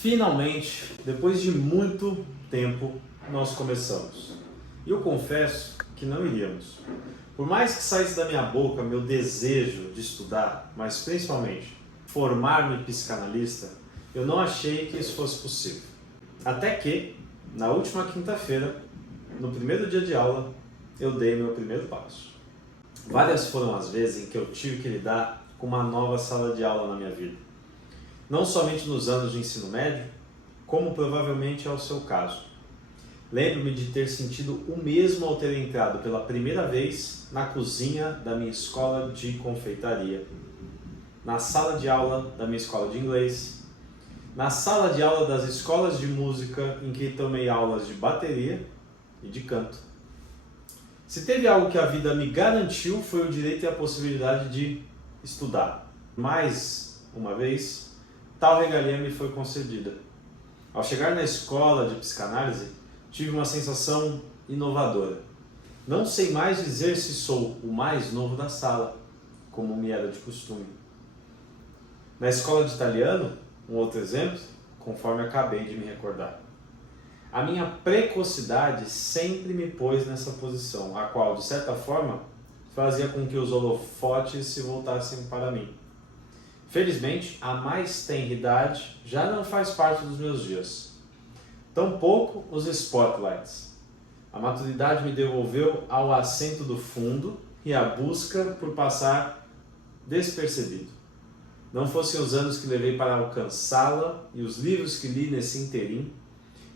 Finalmente, depois de muito tempo, nós começamos. E eu confesso que não iríamos. Por mais que saísse da minha boca meu desejo de estudar, mas principalmente formar-me psicanalista, eu não achei que isso fosse possível. Até que, na última quinta-feira, no primeiro dia de aula, eu dei meu primeiro passo. Várias foram as vezes em que eu tive que lidar com uma nova sala de aula na minha vida. Não somente nos anos de ensino médio, como provavelmente é o seu caso. Lembro-me de ter sentido o mesmo ao ter entrado pela primeira vez na cozinha da minha escola de confeitaria, na sala de aula da minha escola de inglês, na sala de aula das escolas de música em que tomei aulas de bateria e de canto. Se teve algo que a vida me garantiu foi o direito e a possibilidade de estudar. Mais uma vez, tal regalia me foi concedida. Ao chegar na escola de psicanálise, tive uma sensação inovadora. Não sei mais dizer se sou o mais novo da sala, como me era de costume. Na escola de italiano, um outro exemplo, conforme acabei de me recordar. A minha precocidade sempre me pôs nessa posição, a qual, de certa forma, fazia com que os holofotes se voltassem para mim. Felizmente, a mais tenra idade já não faz parte dos meus dias. Tampouco os spotlights. A maturidade me devolveu ao assento do fundo e à busca por passar despercebido. Não fossem os anos que levei para alcançá-la e os livros que li nesse interim,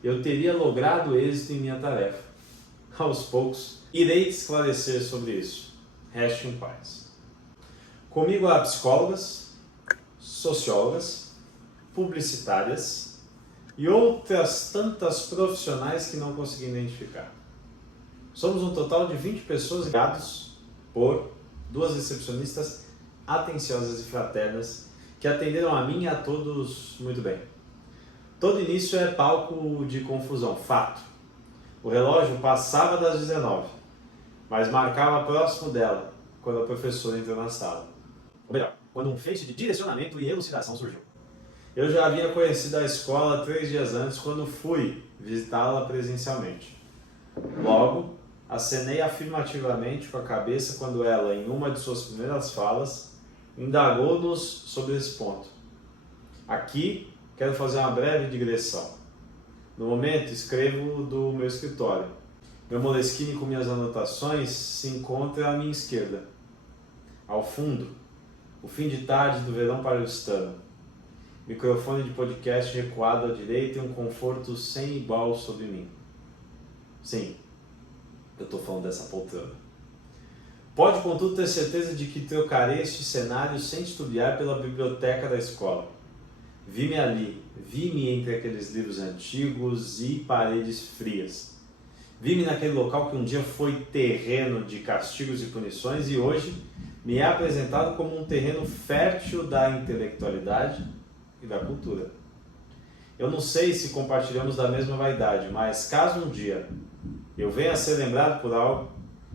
eu teria logrado êxito em minha tarefa. Aos poucos, irei te esclarecer sobre isso. Reste em paz. Comigo há psicólogas, sociólogas, publicitárias e outras tantas profissionais que não consegui identificar. Somos um total de 20 pessoas guiados por duas recepcionistas atenciosas e fraternas que atenderam a mim e a todos muito bem. Todo início é palco de confusão, fato. O relógio passava das 19, mas marcava próximo dela quando a professora entrou na sala. Ou melhor, quando um feixe de direcionamento e elucidação surgiu. Eu já havia conhecido a escola 3 dias antes quando fui visitá-la presencialmente. Logo, acenei afirmativamente com a cabeça quando ela, em uma de suas primeiras falas, indagou-nos sobre esse ponto. Aqui, quero fazer uma breve digressão. No momento, escrevo do meu escritório. Meu Moleskine com minhas anotações se encontra à minha esquerda. Ao fundo, o fim de tarde do verão paulistano. Microfone de podcast recuado à direita e um conforto sem igual sobre mim. Sim, eu estou falando dessa poltrona. Pode, contudo, ter certeza de que trocarei este cenário sem estudiar pela biblioteca da escola. Vi-me ali, vi-me entre aqueles livros antigos e paredes frias. Vi-me naquele local que um dia foi terreno de castigos e punições e hoje me é apresentado como um terreno fértil da intelectualidade e da cultura. Eu não sei se compartilhamos da mesma vaidade, mas caso um dia eu venha a ser lembrado por algo,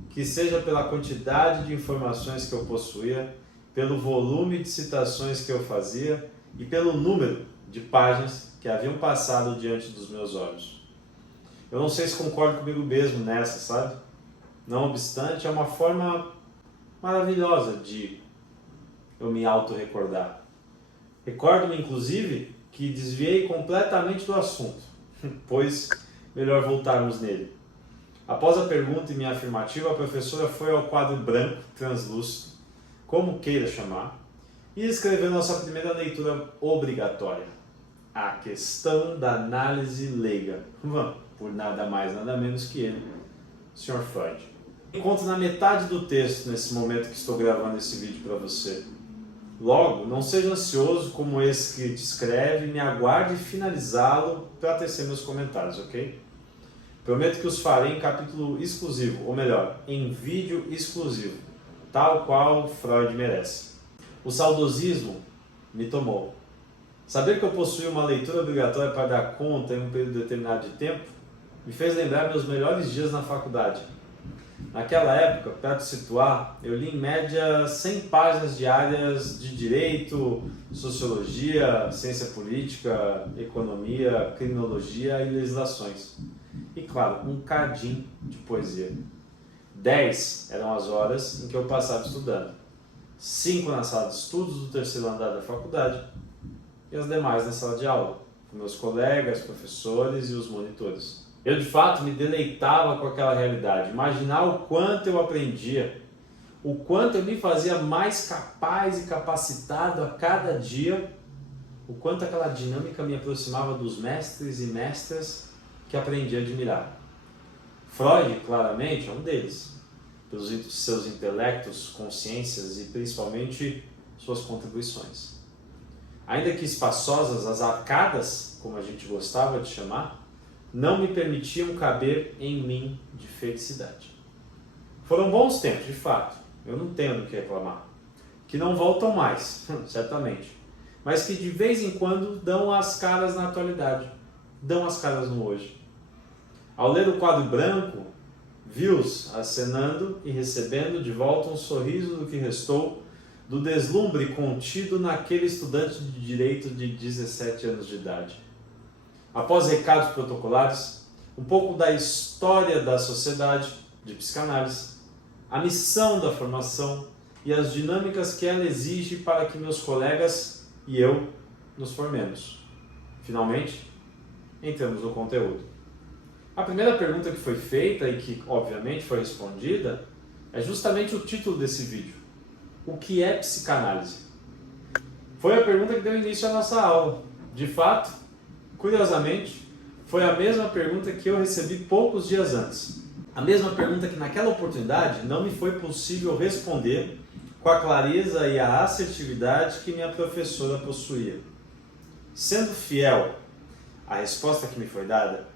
que seja pela quantidade de informações que eu possuía, pelo volume de citações que eu fazia e pelo número de páginas que haviam passado diante dos meus olhos. Eu não sei se concordo comigo mesmo nessa, sabe? Não obstante, é uma forma maravilhosa de eu me auto-recordar. Recordo-me, inclusive, que desviei completamente do assunto, pois melhor voltarmos nele. Após a pergunta e minha afirmativa, a professora foi ao quadro branco, translúcido, como queira chamar, e escreveu nossa primeira leitura obrigatória, a questão da análise leiga, por nada mais, nada menos que ele, o Sr. Freud. Encontro na metade do texto nesse momento que estou gravando esse vídeo para você. Logo, não seja ansioso como esse que te escreve e me aguarde finalizá-lo para tecer meus comentários, ok? Prometo que os farei em capítulo exclusivo, ou melhor, em vídeo exclusivo, tal qual Freud merece. O saudosismo me tomou. Saber que eu possuía uma leitura obrigatória para dar conta em um período determinado de tempo me fez lembrar meus melhores dias na faculdade. Naquela época, para te situar, eu li em média 100 páginas diárias de direito, sociologia, ciência política, economia, criminologia e legislações. E claro, um cadinho de poesia. 10 eram as horas em que eu passava estudando. 5 na sala de estudos do terceiro andar da faculdade e as demais na sala de aula, com meus colegas, professores e os monitores. Eu de fato me deleitava com aquela realidade, imaginar o quanto eu aprendia, o quanto eu me fazia mais capaz e capacitado a cada dia, o quanto aquela dinâmica me aproximava dos mestres e mestras que aprendi a admirar. Freud, claramente, é um deles, pelos seus intelectos, consciências e principalmente suas contribuições. Ainda que espaçosas, as arcadas, como a gente gostava de chamar, não me permitiam caber em mim de felicidade. Foram bons tempos, de fato, eu não tenho do que reclamar, que não voltam mais, certamente, mas que de vez em quando dão as caras na atualidade, dão as caras no hoje. Ao ler o quadro branco, vi-os acenando e recebendo de volta um sorriso do que restou do deslumbre contido naquele estudante de direito de 17 anos de idade. Após recados protocolares, um pouco da história da sociedade de psicanálise, a missão da formação e as dinâmicas que ela exige para que meus colegas e eu nos formemos. Finalmente, entramos no conteúdo. A primeira pergunta que foi feita e que, obviamente, foi respondida é justamente o título desse vídeo. O que é psicanálise? Foi a pergunta que deu início à nossa aula. De fato, curiosamente, foi a mesma pergunta que eu recebi poucos dias antes. A mesma pergunta que naquela oportunidade não me foi possível responder com a clareza e a assertividade que minha professora possuía. Sendo fiel à resposta que me foi dada,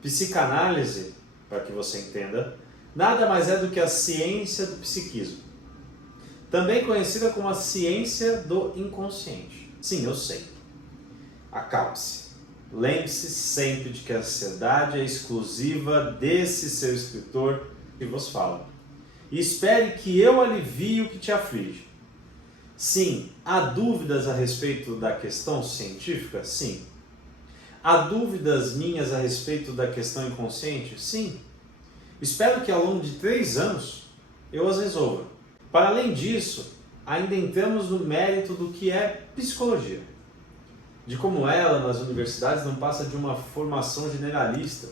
psicanálise, para que você entenda, nada mais é do que a ciência do psiquismo. Também conhecida como a ciência do inconsciente. Sim, eu sei. Acalme-se. Lembre-se sempre de que a ansiedade é exclusiva desse seu escritor que vos fala. E espere que eu alivie o que te aflige. Sim, há dúvidas a respeito da questão científica? Sim. Há dúvidas minhas a respeito da questão inconsciente? Sim. Espero que ao longo de 3 anos eu as resolva. Para além disso, ainda entramos no mérito do que é psicologia. De como ela, nas universidades, não passa de uma formação generalista.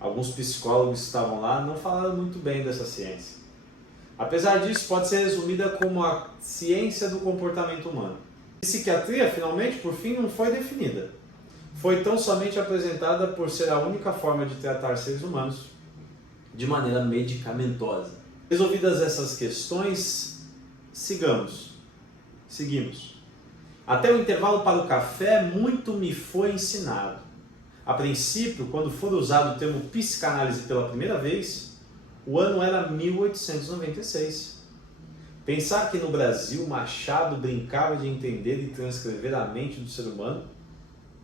Alguns psicólogos que estavam lá não falaram muito bem dessa ciência. Apesar disso, pode ser resumida como a ciência do comportamento humano. Psiquiatria, finalmente, por fim, não foi definida. Foi tão somente apresentada por ser a única forma de tratar seres humanos de maneira medicamentosa. Resolvidas essas questões, seguimos. Até o intervalo para o café, muito me foi ensinado. A princípio, quando for usado o termo psicanálise pela primeira vez, o ano era 1896. Pensar que no Brasil Machado brincava de entender e transcrever a mente do ser humano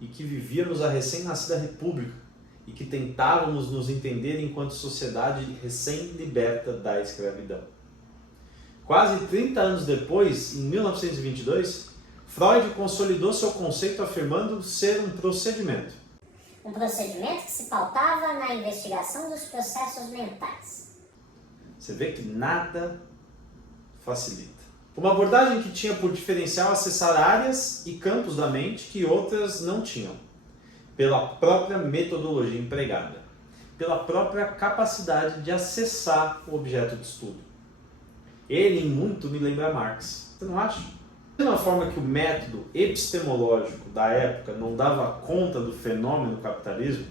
e que vivíamos a recém-nascida república e que tentávamos nos entender enquanto sociedade recém-liberta da escravidão. Quase 30 anos depois, em 1922, Freud consolidou seu conceito afirmando ser um procedimento. Um procedimento que se pautava na investigação dos processos mentais. Você vê que nada facilita. Uma abordagem que tinha por diferencial acessar áreas e campos da mente que outras não tinham, pela própria metodologia empregada, pela própria capacidade de acessar o objeto de estudo. Ele, em muito, me lembra Marx. Você não acha? Da mesma forma que o método epistemológico da época não dava conta do fenômeno capitalismo,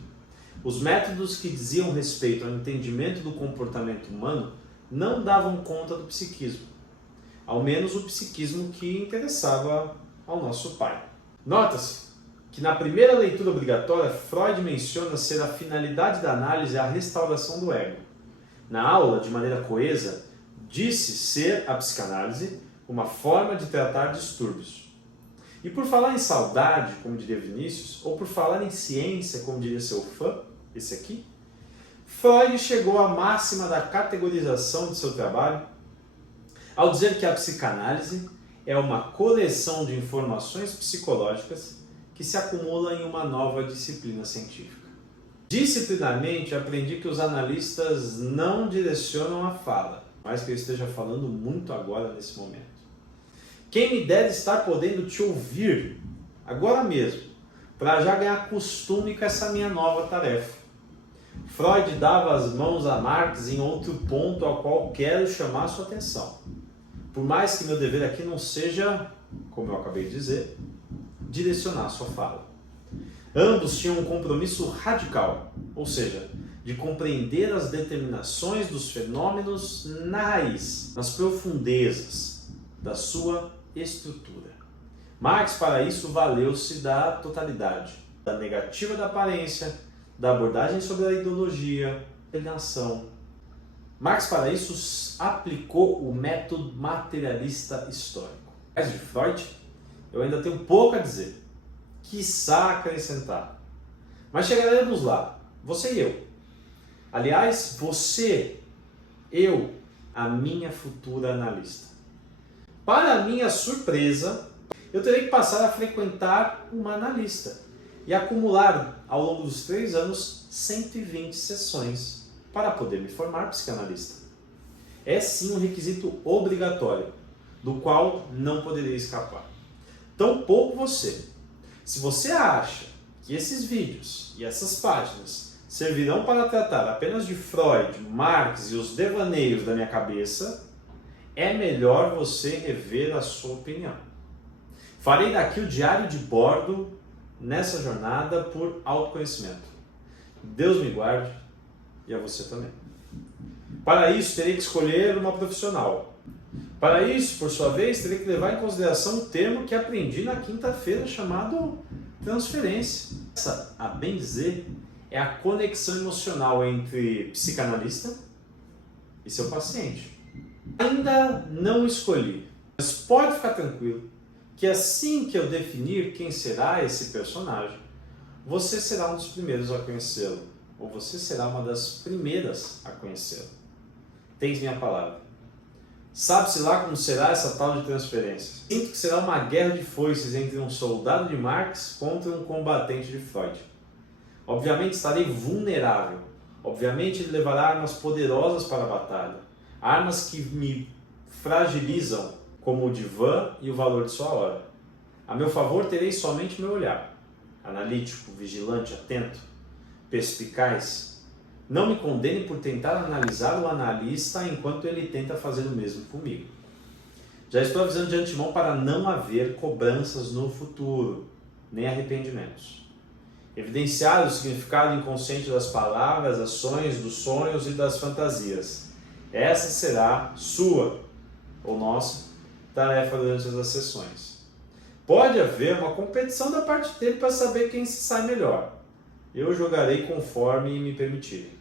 os métodos que diziam respeito ao entendimento do comportamento humano não davam conta do psiquismo. Ao menos o psiquismo que interessava ao nosso pai. Nota-se que na primeira leitura obrigatória, Freud menciona ser a finalidade da análise a restauração do ego. Na aula, de maneira coesa, disse ser a psicanálise uma forma de tratar distúrbios. E por falar em saudade, como diria Vinícius, ou por falar em ciência, como diria seu fã, esse aqui, Freud chegou à máxima da categorização de seu trabalho ao dizer que a psicanálise é uma coleção de informações psicológicas que se acumula em uma nova disciplina científica. Disciplinarmente, aprendi que os analistas não direcionam a fala, mas que eu esteja falando muito agora nesse momento. Quem me dera estar podendo te ouvir agora mesmo, para já ganhar costume com essa minha nova tarefa. Freud dava as mãos a Marx em outro ponto ao qual quero chamar sua atenção. Por mais que meu dever aqui não seja, como eu acabei de dizer, direcionar sua fala. Ambos tinham um compromisso radical, ou seja, de compreender as determinações dos fenômenos na raiz, nas profundezas da sua estrutura. Marx, para isso, valeu-se da totalidade, da negativa da aparência, da abordagem sobre a ideologia, da alienação. Marx, para isso, aplicou o método materialista histórico. Mas de Freud, eu ainda tenho pouco a dizer, quiçá acrescentar. Mas chegaremos lá, você e eu. Aliás, você, eu, a minha futura analista. Para minha surpresa, eu terei que passar a frequentar uma analista e acumular, ao longo dos 3 anos, 120 sessões para poder me formar psicanalista. É sim um requisito obrigatório, do qual não poderei escapar. Tampouco você. Se você acha que esses vídeos e essas páginas servirão para tratar apenas de Freud, Marx e os devaneios da minha cabeça, é melhor você rever a sua opinião. Farei daqui o diário de bordo nessa jornada por autoconhecimento. Deus me guarde e a você também. Para isso, terei que escolher uma profissional. Para isso, por sua vez, terei que levar em consideração um termo que aprendi na quinta-feira chamado transferência. Essa, a bem dizer, é a conexão emocional entre psicanalista e seu paciente. Ainda não escolhi, mas pode ficar tranquilo que assim que eu definir quem será esse personagem, você será um dos primeiros a conhecê-lo, ou você será uma das primeiras a conhecê-lo. Tens minha palavra. Sabe-se lá como será essa tal de transferência. Sinto que será uma guerra de foices entre um soldado de Marx contra um combatente de Freud. Obviamente estarei vulnerável. Obviamente ele levará armas poderosas para a batalha. Armas que me fragilizam, como o divã e o valor de sua hora. A meu favor terei somente meu olhar. Analítico, vigilante, atento, perspicaz. Não me condene por tentar analisar o analista enquanto ele tenta fazer o mesmo comigo. Já estou avisando de antemão para não haver cobranças no futuro, nem arrependimentos. Evidenciar o significado inconsciente das palavras, ações, dos sonhos e das fantasias. Essa será sua, ou nossa, tarefa durante as sessões. Pode haver uma competição da parte dele para saber quem se sai melhor. Eu jogarei conforme me permitirem.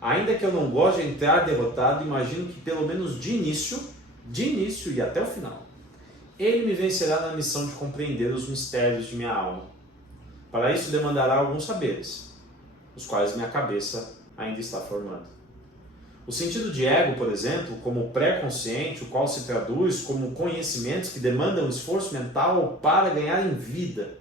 Ainda que eu não goste de entrar derrotado, imagino que pelo menos de início e até o final, ele me vencerá na missão de compreender os mistérios de minha alma. Para isso demandará alguns saberes, os quais minha cabeça ainda está formando. O sentido de ego, por exemplo, como pré-consciente, o qual se traduz como conhecimentos que demandam esforço mental para ganhar em vida.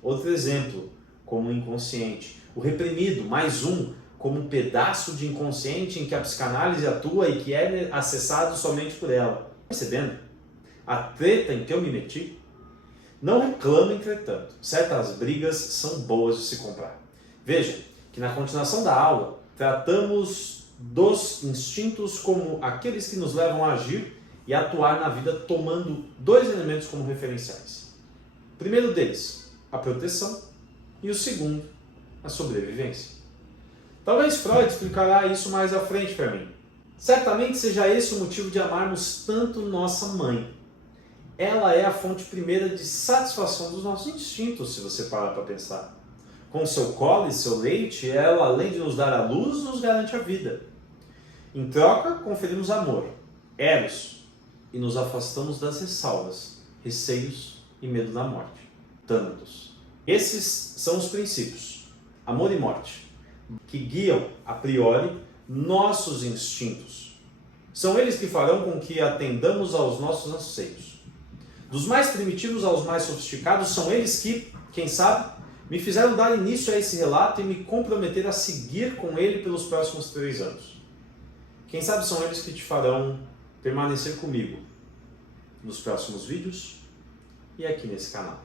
Outro exemplo, como inconsciente. O reprimido, mais um, como um pedaço de inconsciente em que a psicanálise atua e que é acessado somente por ela. Percebendo? A treta em que eu me meti? Não reclamo, entretanto. Certas brigas são boas de se comprar. Veja que na continuação da aula, tratamos dos instintos como aqueles que nos levam a agir e a atuar na vida, tomando 2 elementos como referenciais. O primeiro deles, a proteção, e o segundo, a sobrevivência. Talvez Freud explicará isso mais à frente para mim. Certamente seja esse o motivo de amarmos tanto nossa mãe. Ela é a fonte primeira de satisfação dos nossos instintos, se você parar para pensar. Com seu colo e seu leite, ela, além de nos dar a luz, nos garante a vida. Em troca, conferimos amor, eros, e nos afastamos das ressalvas, receios e medo da morte, tânatos. Esses são os princípios, amor e morte, que guiam, a priori, nossos instintos. São eles que farão com que atendamos aos nossos anseios. Dos mais primitivos aos mais sofisticados, são eles que, quem sabe, me fizeram dar início a esse relato e me comprometer a seguir com ele pelos próximos 3 anos. Quem sabe são eles que te farão permanecer comigo nos próximos vídeos e aqui nesse canal.